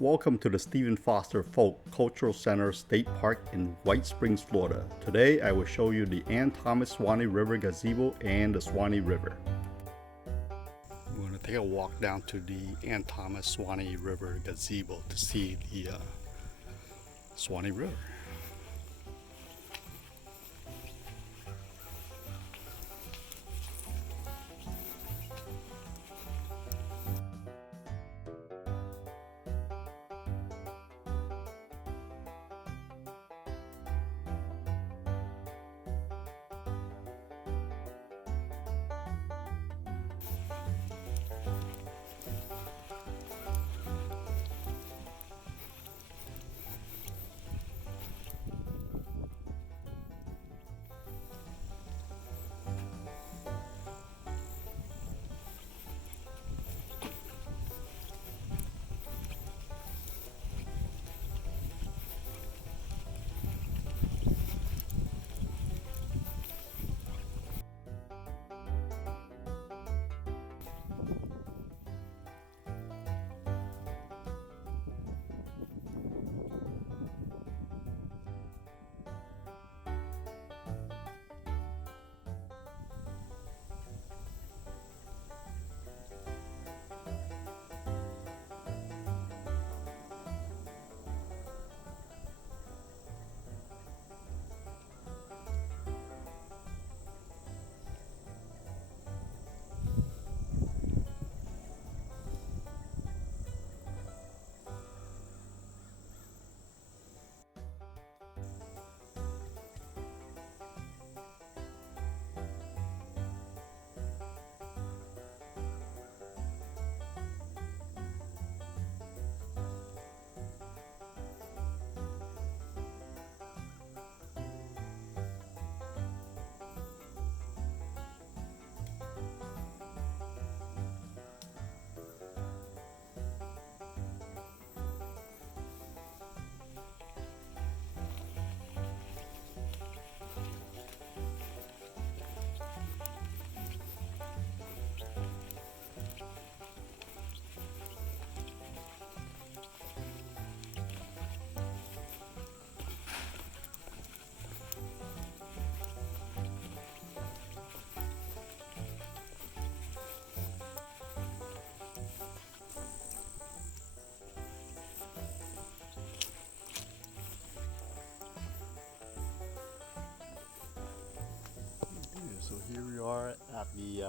Welcome to the Stephen Foster Folk Cultural Center State Park in White Springs, Florida. Today I will show you the Ann Thomas Suwannee River Gazebo and the Suwannee River. We're going to take a walk down to the Ann Thomas Suwannee River Gazebo to see the Suwannee River. So here we are at the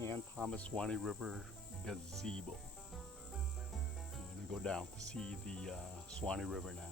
Ann Thomas Suwannee River Gazebo. I'm going to go down to see the Suwannee River now.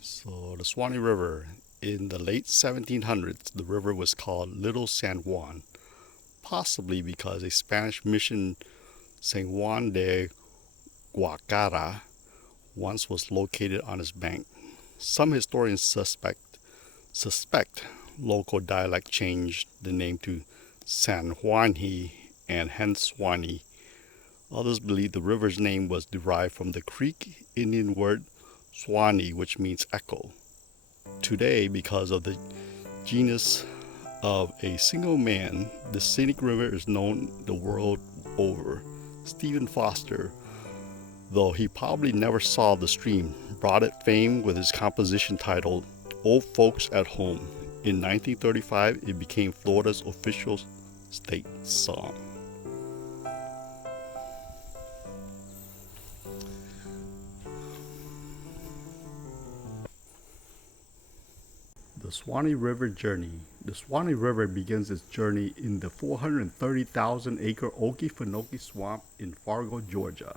So the Suwannee River, in the late 1700s, the river was called Little San Juan, possibly because a Spanish mission, San Juan de Guacara, once was located on its bank. Some historians suspect local dialect changed the name to San Juanhi and hence Suwannee. Others believe the river's name was derived from the Creek Indian word Suwannee, which means echo. Today, because of the genius of a single man, the scenic river is known the world over. Stephen Foster, though he probably never saw the stream, brought it fame with his composition titled Old Folks at Home. In 1935, it became Florida's official state song. The Suwannee River Journey. The Suwannee River begins its journey in the 430,000-acre Okefenokee Swamp in Fargo, Georgia.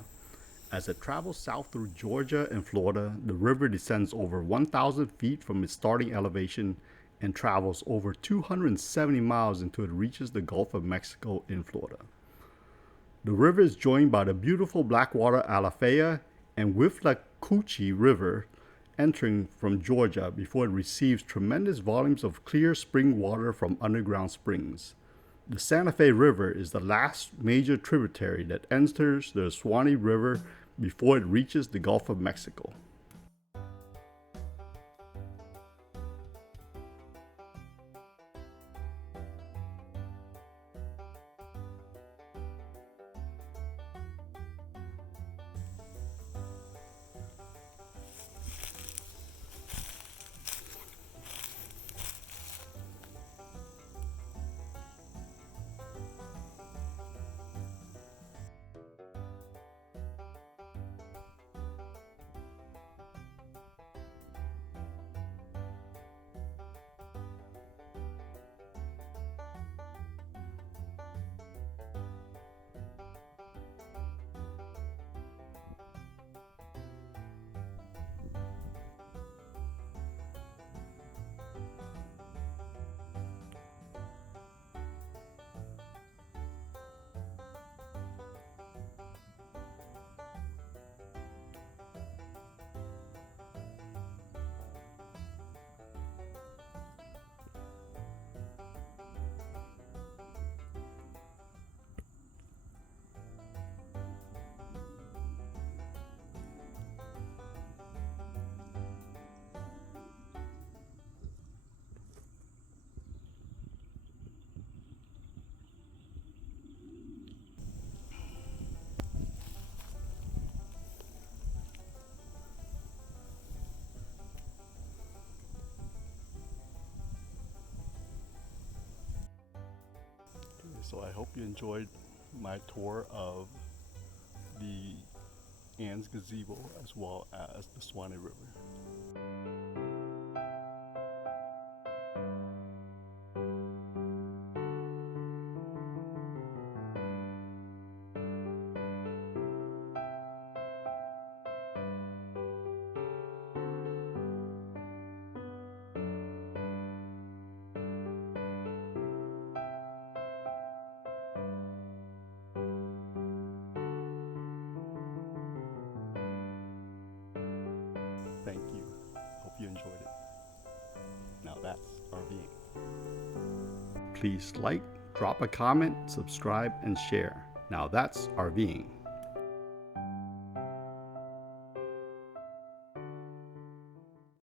As it travels south through Georgia and Florida, the river descends over 1,000 feet from its starting elevation and travels over 270 miles until it reaches the Gulf of Mexico in Florida. The river is joined by the beautiful Blackwater Alafaya and Withlacoochee River, entering from Georgia before it receives tremendous volumes of clear spring water from underground springs. The Santa Fe River is the last major tributary that enters the Suwannee River before it reaches the Gulf of Mexico. So I hope you enjoyed my tour of the Ann's Gazebo as well as the Suwannee River. Thank you. Hope you enjoyed it. Now that's RVing. Please like, drop a comment, subscribe, and share. Now that's RVing.